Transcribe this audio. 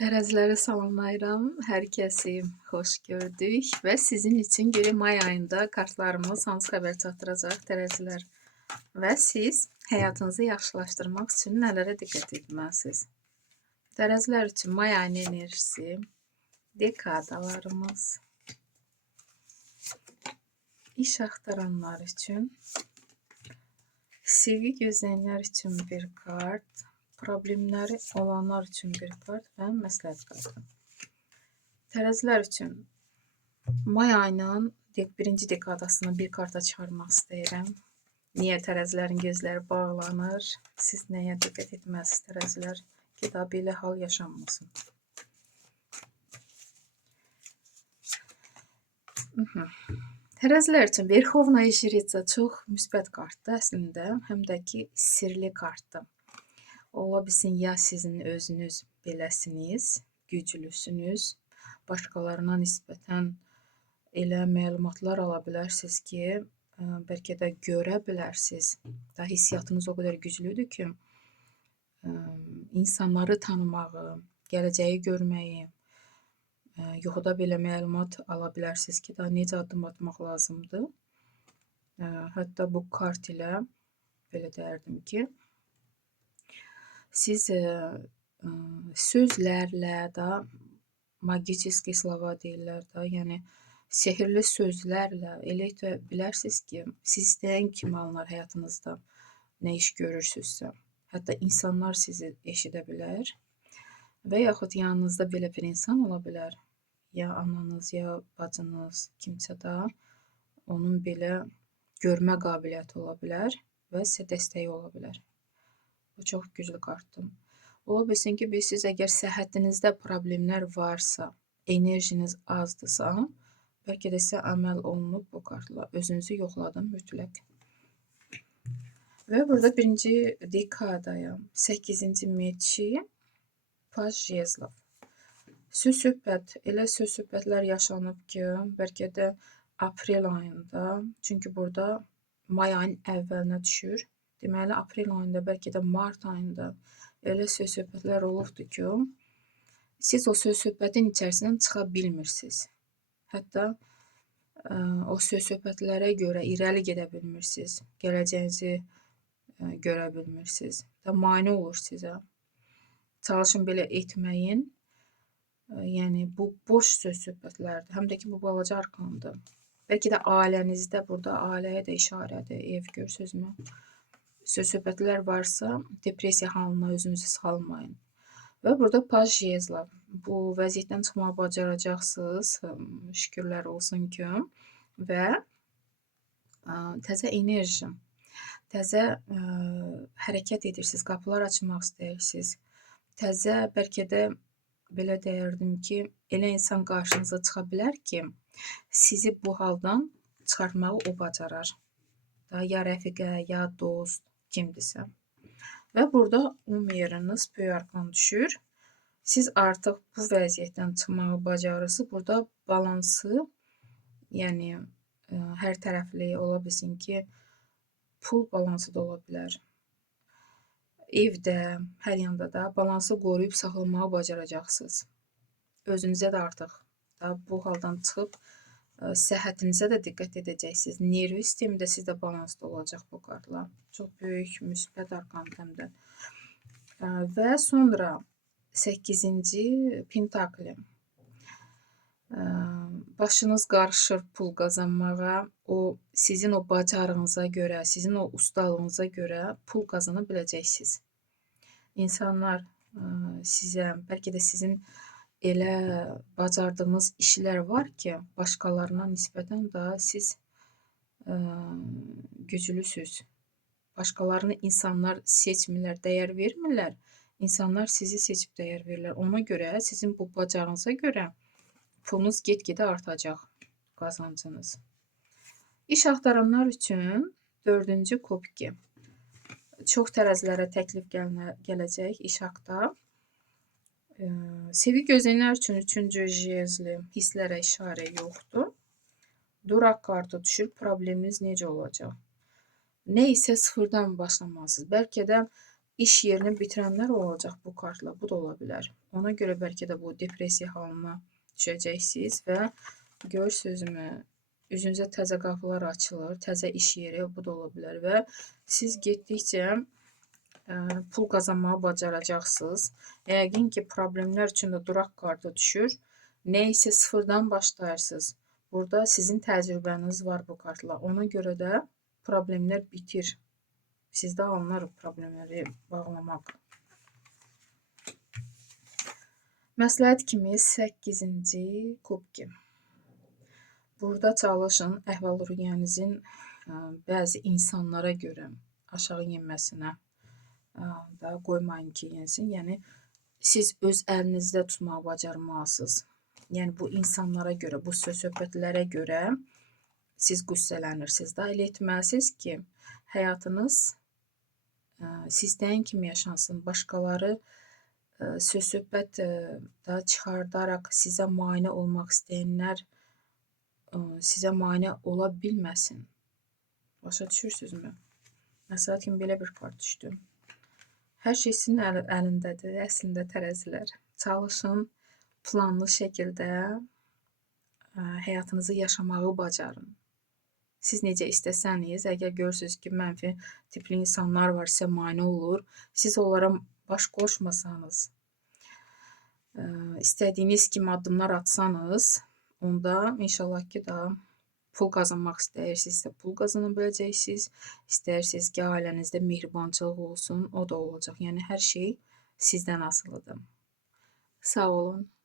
Tərəziləri salamlayıram. Hər kəsi xoş gördük və sizin üçün görək may ayında kartlarımız hansı xəbər çatdıracaq tərəzilər və siz həyatınızı yaxşılaşdırmaq üçün nələrə diqqət etməlisiniz? Tərəzilər üçün may ayının enerjisi, dekadalarımız, iş axtaranlar üçün, sevgi gözləyənlər üçün bir kart, problemləri olanlar üçün bir kart və məsləhət kartı. Tərəzilər üçün may ayının birinci dekadasını bir karta çıxarmaq istəyirəm. Niyə tərəzilərin gözləri bağlanır? Siz nəyə diqqət etməlisiniz tərəzilər? Ki, daha belə hal yaşanmasın. Tərəzilər üçün Verxovnaya Jriца çox müsbət kartdır əslində, həm də ki, sirli kartdır. Ola bilsin, ya sizin özünüz beləsiniz, güclüsünüz, başqalarına nisbətən elə məlumatlar ala bilərsiniz ki, bəlkə də görə bilərsiniz. Da hissiyatınız o qədər güclüdür ki, insanları tanımağı, gələcəyi görməyi, yuxuda belə məlumat ala bilərsiniz ki, da necə addım atmaq lazımdır. Hətta bu kart ilə belə deyərdim ki, siz sözlərlə da, magiические slova deyirlər da, yəni sehirli sözlərlə elə etə bilərsiniz ki, siz istəyən kimi alınır həyatınızda nə iş görürsünüzsə. Hətta insanlar sizi eşidə bilər və yaxud yanınızda belə bir insan ola bilər. Ya ananız, ya bacınız, kimsə də onun belə görmə qabiliyyəti ola bilər və sizə dəstəyi ola bilər. Bu çox güclü kartdır. Ola bilsin ki, siz əgər səhhətinizdə problemlər varsa, enerjiniz azdırsa, bəlkə də sizə əməl olunub bu kartla. Özünüzü yoxladın mütləq. Və burada birinci dekadaya, 8-ci meçi, Paj Jezlov. Söz-söhbət, elə söz-söhbətlər yaşanıb ki, bəlkə də aprel ayında, çünki burada may ayının əvvəlinə düşür. Deməli, aprel ayında, bəlkə də mart ayında elə söz-söhbətlər olubdur ki, siz o söz-söhbətin içərisindən çıxa bilmirsiniz. Hətta o söz-söhbətlərə görə irəli gedə bilmirsiniz, gələcəyinizi görə bilmirsiniz. Mane olur sizə. Çalışın belə etməyin. Yəni, bu boş söz-söhbətlərdir. Həm də ki, bu balaca arkandır. Bəlkə də ailənizdə, burada ailəyə də işarədir, ev görsünüzmü? Söz-söhbətlər varsa, depressiya halına özünüzü salmayın. Və burada Paj Jezlov. Bu vəziyyətdən çıxmağı bacaracaqsınız, şükürlər olsun ki. Və təzə enerji, təzə hərəkət edirsiniz, qapılar açmaq istəyirsiniz. Təzə, bəlkə də belə deyərdim ki, elə insan qarşınıza çıxa bilər ki, sizi bu haldan çıxartmağı o bacarar. Ya rəfiqə, ya dost, kimdirsə. Və burada umyeriniz böyük arkan düşür. Siz artıq bu vəziyyətdən çıxmağı bacarırsınız. Burada balansı, yəni hər tərəfli ola bilsin ki, pul balansı da ola bilər. Evdə, hər yanda da balansı qoruyub saxlamağı bacaracaqsınız. Özünüzə də artıq bu haldan çıxıb səhhətinizə də diqqət edəcəksiniz. Nervi sistemdə sizdə balansda olacaq bu kartla. Çox böyük müsbət arkandır həm də. Və sonra 8-ci Pentakli. Başınız qarışır pul qazanmağa, sizin o bacarığınıza görə, sizin o ustalığınıza görə pul qazana biləcəksiniz. İnsanlar sizə, bəlkə də sizin elə bacardığınız işlər var ki, başqalarına nisbətən daha siz güclüsünüz. Başqalarını insanlar seçmirlər, dəyər vermirlər. İnsanlar sizi seçib dəyər verirlər. Ona görə sizin bu bacarığınıza görə pulunuz get-gedə artacaq, qazancınız. İş axtaranlar üçün 4-cü Kubki. Çox tərəzilərə təklif gələcək iş haqda. Sevgi gözləyənlər üçün 3-cü Jezli, hisslərə işarə yoxdur. Durak kartı düşür, probleminiz necə olacaq? Nə isə sıfırdan başlamalısınız. Bəlkə də iş yerini bitirənlər olacaq bu kartla, bu da ola bilər. Ona görə bəlkə də bu depressiya halına düşəcəksiniz və görürsünüzmü, üzünüzə təzə qapılar açılır, təzə iş yeri, bu da ola bilər və siz getdikcə pul qazanmağı bacaracaqsınız. Yəqin ki, problemlər üçün də duraq kartı düşür. Nə isə sıfırdan başlayırsınız. Burada sizin təcrübəniz var bu kartla. Ona görə də problemlər bitir. Sizdə alınır problemləri bağlamaq. Məsləhət kimi 8-ci kubki. Burada çalışın əhval-ruhiyyənizin bəzi insanlara görə aşağı yenməsinə da qoymayın ki, yensin. Yəni, siz öz əlinizdə tutmağı bacarmalısınız. Yəni, bu insanlara görə, bu söz-söhbətlərə görə siz qüssələnirsiniz da. Elə etməlisiniz ki, həyatınız sizdən kimi yaşansın. Başqaları söz-söhbət da çıxardaraq sizə mane olmaq istəyənlər sizə mane ola bilməsin. Başa düşürsünüzmü? Məsəl kimi belə bir kart düşdü. Hər şey sizin əlindədir, əslində tərəzilər. Çalışın, planlı şəkildə həyatınızı yaşamağı bacarın. Siz necə istəsəniz, əgər görürsünüz ki, mənfi tipli insanlar var, sizə mane olur, siz onlara baş qoşmasanız, istədiyiniz kimi addımlar atsanız, onda inşallah ki, da pul qazanmaq istəyirsinizsə, pul qazana biləcəksiniz. İstəyirsiniz ki, ailənizdə mehribançılıq olsun, o da olacaq. Yəni, hər şey sizdən asılıdır. Sağ olun.